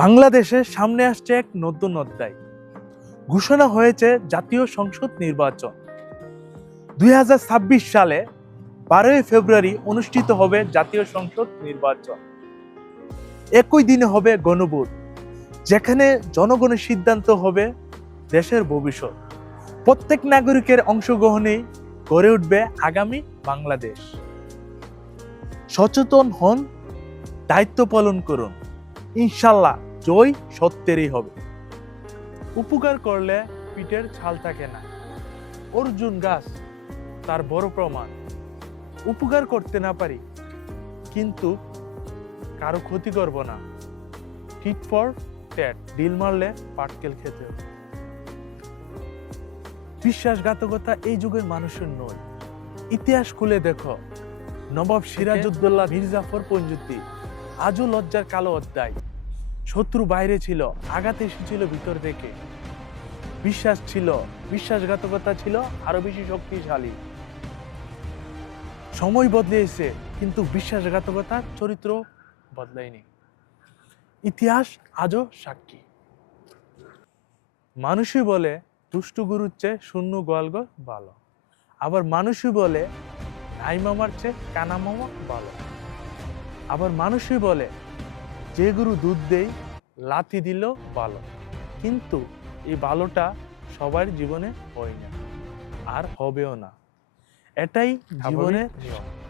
বাংলাদেশের সামনে আসছে এক নতুন অধ্যায়। ঘোষণা হয়েছে জাতীয় সংসদ নির্বাচন। দুই হাজার ছাব্বিশ সালে বারোই ফেব্রুয়ারি অনুষ্ঠিত হবে জাতীয় সংসদ নির্বাচন। একই দিনে হবে গণভোট, যেখানে জনগণের সিদ্ধান্ত হবে দেশের ভবিষ্যৎ। প্রত্যেক নাগরিকের অংশগ্রহণেই গড়ে উঠবে আগামী বাংলাদেশ। সচেতন হন, দায়িত্ব পালন করুন। ইনশাল্লাহ জয় সত্যেরই হবে। উপকার করলে পিঠের ছাল থাকে না। অর্জুন গাছ, তার বড় প্রমাণ। উপকার করতে না পারি, কিন্তু কারও ক্ষতি করব না। টিট ফর ট্যাট ডিল মারলে পাটকেল খেতে। বিশ্বাসঘাতকতা এই যুগের মানুষের নয়। ইতিহাস খুলে দেখো, নবাব সিরাজউদ্দৌলা, মির্জাফর পঞ্জুতি, আজও লজ্জার কালো অধ্যায়। শত্রু বাইরে ছিল, আঘাত এসেছিল ভিতর থেকে। বিশ্বাস ছিল, বিশ্বাসঘাতকতা ছিল, আরও বেশি শক্তিশালী। সময় বদলেছে, কিন্তু বিশ্বাসঘাতকতার চরিত্র বদলায়নি। ইতিহাস আজও সাক্ষী। মানুষই বলে, দুষ্টু গুরুর চেয়ে শূন্য গোয়ালগ ভালো। আবার মানুষই বলে, নাই মামার চেয়ে কানা মামা ভালো। আবার মানুষই বলে, যে গুরু দুধ দেই লাথি দিল বালো। কিন্তু এই বালোটা সবার জীবনে হয় না আর হবেও না। এটাই জীবনের নিয়ম।